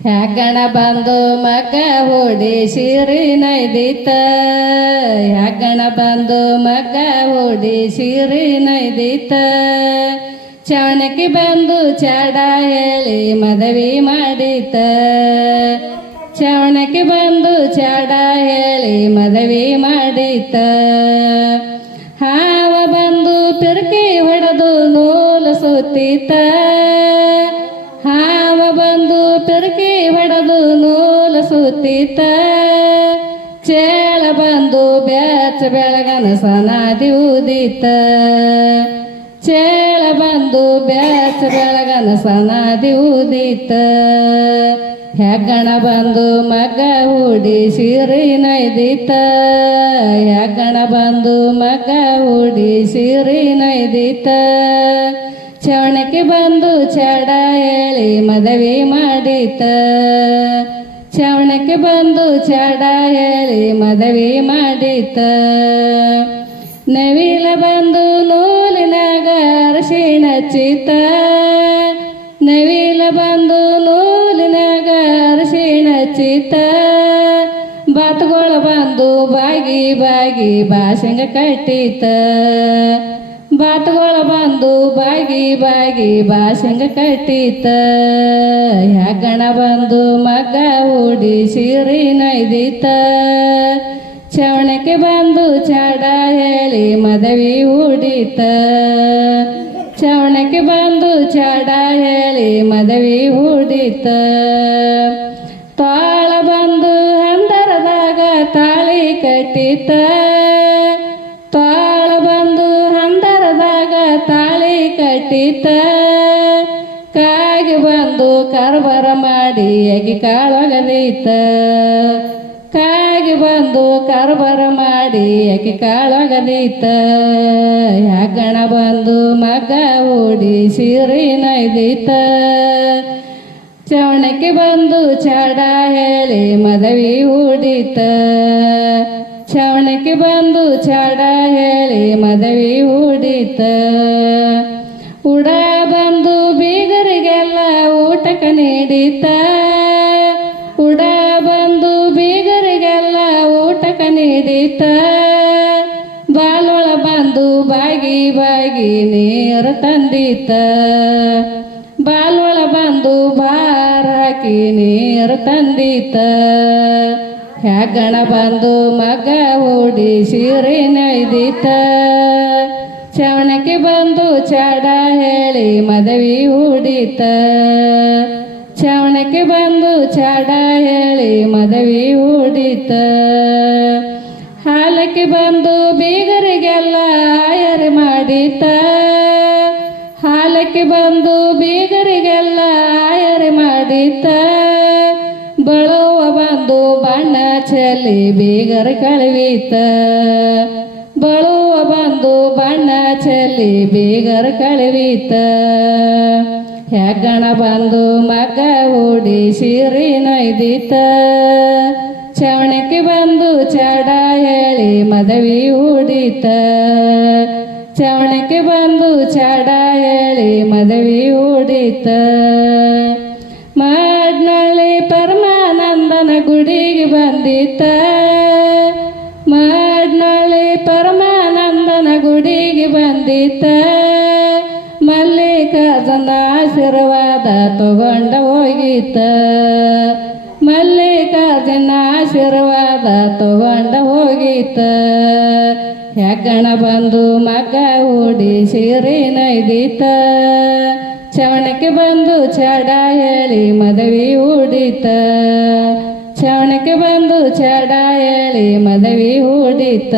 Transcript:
ಯಾಕಣ ಬಂದು ಮಗ ಹೊಡಿ ಶಿರಿ ನೈದಿತ ಯಾಕಣ ಬಂದು ಮಗ ಹೊಡಿ ಶಿರಿ ನೈದಿತ ಚವಣಕ್ಕೆ ಬಂದು ಚಾಡ ಹೇಳಿ ಮದವಿ ಮಾಡಿತ ಚವಣಕ್ಕೆ ಬಂದು ಚಾಡ ಹೇಳಿ ಮದವಿ ಮಾಡಿತ ಹಾವ ಬಂದು ಪಿರ್ಕಿ ಹೊಡೆದು ನೂಲು ಸುತ್ತಿತ ಹಾವ ಪಿರ್ಕಿ ಹೊಡೆದು ಸುತ್ತಿತ ಚೇಳ ಬಂದು ಬ್ಯಾಚ ಬೆಳಗನ ಸನಾದಿ ಉದಿತ ಚೇಳ ಬಂದು ಬ್ಯಾಚ ಬೆಳಗನ ಸನಾದಿ ಉದಿತ ಹೆಗ್ಗಣ ಬಂದು ಮಗ ಹೂಡಿ ಸಿರಿ ನೈದಿತ ಹೆಗ್ಗಣ ಬಂದು ಮಗ ಹೂಡಿ ಸಿರಿ ನೈದಿತ ಬಂದು ಚಡ ಹೇಳಿ ಮದುವೆ ಮಾಡಿತ. ಚವಣಕ್ಕೆ ಬಂದು ಚಡ ಹೇಳಿ ಮದವಿ ಮಾಡಿತ. ನವಿಲ ಬಂದು ನೂಲಿನಾಗ ಅರಶಿಣ ಚಿತ ನವಿಲ ಬಂದು ನೂಲಿನಾಗ ಅರಶಿಣ ಚಿತ ಬಾತುಗಳು ಬಂದು ಬಾಗಿ ಬಾಗಿ ಭಾಷಂಗ ಕಟ್ಟಿತ. ಬಾತುಗಳು ಬಂದು ಬಾಗಿ ಬಾಗಿ ಬಾಸಂಗ ಕಟ್ಟಿತ ಯಾಕಣ ಬಂದು ಮಗ ಓಡಿ ಸಿರಿ ನೈದಿತ ಚವಣಕ್ಕೆ ಬಂದು ಚಾಡ ಹೇಳಿ ಮದವಿ ಹೂಡಿತ ಚವಣಕ್ಕೆ ಬಂದು ಚಾಡ ಹೇಳಿ ಮದವಿ ಹೂಡಿತ ತಾಳ ಬಂದು ಹಂದರದಾಗ ತಾಳಿ ಕಟ್ಟಿತ ತಾಳಿ ಕಟ್ಟಿತ ಕಾಗಿ ಬಂದು ಕರ್ಬರ ಮಾಡಿ ಅಗಿ ಕಾಳೊಗದೀತ ಕಾಗಿ ಬಂದು ಕರ್ಬರ ಮಾಡಿ ಅಕ್ಕಿ ಕಾಳೊಗದೀತ ಯಾಕಣ ಬಂದು ಮಗ ಓಡಿ ಸಿರಿ ನೈದೀತ ಚವಣಕ್ಕೆ ಬಂದು ಚಾಡ ಹೇಳಿ ಮದವಿ ಹೂಡಿತ ಚವಣಕ್ಕೆ ಬಂದು ಚಾಡ ಹೇಳಿ ಮದವಿ ಹೂಡಿತ ಉಡ ಬಂದು ಬೀಗರಿಗೆಲ್ಲ ಊಟಕ ನೀಡಿತ ಉಡ ಬಂದು ಬೀಗರಿಗೆಲ್ಲ ಊಟಕ ನೀಡಿತ ಬಾಲೊಳ ಬಂದು ಬಾಗಿ ಬಾಗಿ ನೀರು ತಂದಿತ ಬಾಲೊಳ ಬಂದು ಬಾರಾಕಿ ನೀರು ತಂದಿತ ಹೆಗ್ಗಣ ಬಂದು ಮಗ ಓಡಿ ಸಿರಿ ನೈದಿತ ಚವಣಕ್ಕೆ ಬಂದು ಚಾಡ ಹೇಳಿ ಮದವಿ ಹೂಡಿತ ಚವಣಕ್ಕೆ ಬಂದು ಚಾಡ ಹೇಳಿ ಮದವಿ ಹೂಡಿತ ಹಾಲಕ್ಕೆ ಬಂದು ಬೀಗರಿಗೆಲ್ಲ ಆಯರಿ ಮಾಡಿತ ಹಾಲಕ್ಕೆ ಬಂದು ಬೀಗರಿಗೆಲ್ಲ ಆಯರಿ ಮಾಡಿತ ಬಂದು ಬಣ್ಣ ಚೆಲ್ಲಿ ಬೀಗರ ಕಳುವಿತ ಬಳುವ ಬಂದು ಬಣ್ಣ ಚೆಲ್ಲಿ ಬೀಗರ ಕಳುವಿತ ಹೆಗ್ಗಣ ಬಂದು ಮಗ ಓಡಿ ಸಿರಿ ನೈದಿತ ಚವಣಕ್ಕೆ ಬಂದು ಚಡ ಹೇಳಿ ಮದವಿ ಹೂಡಿತ ಚವಣಕ್ಕೆ ಬಂದು ಚಡ ಹೇಳಿ ಮದವಿ ಹೂಡಿತ ಗುಡಿಗೆ ಬಂದಿತ ಮಾಡ್ನಳ್ಳಿ ಪರಮಾನಂದನ ಗುಡಿಗೆ ಬಂದಿತ ಮಲ್ಲಿಕಾರ್ಜುನ ಆಶೀರ್ವಾದ ತಗೊಂಡ ಹೋಗಿತ ಮಲ್ಲಿಕಾರ್ಜುನ ಆಶೀರ್ವಾದ ತಗೊಂಡ ಹೋಗಿತ ಹೆಗ್ಗಣ ಬಂದು ಮಗ ಓಡಿ ಸೀರೆ ನೈದಿತ ಚವಣಕ್ಕೆ ಬಂದು ಚಡ ಹೇಳಿ ಮದವಿ ಹೂಡಿತ ಚಾಡ ಮದವಿ ಹೂಡಿತ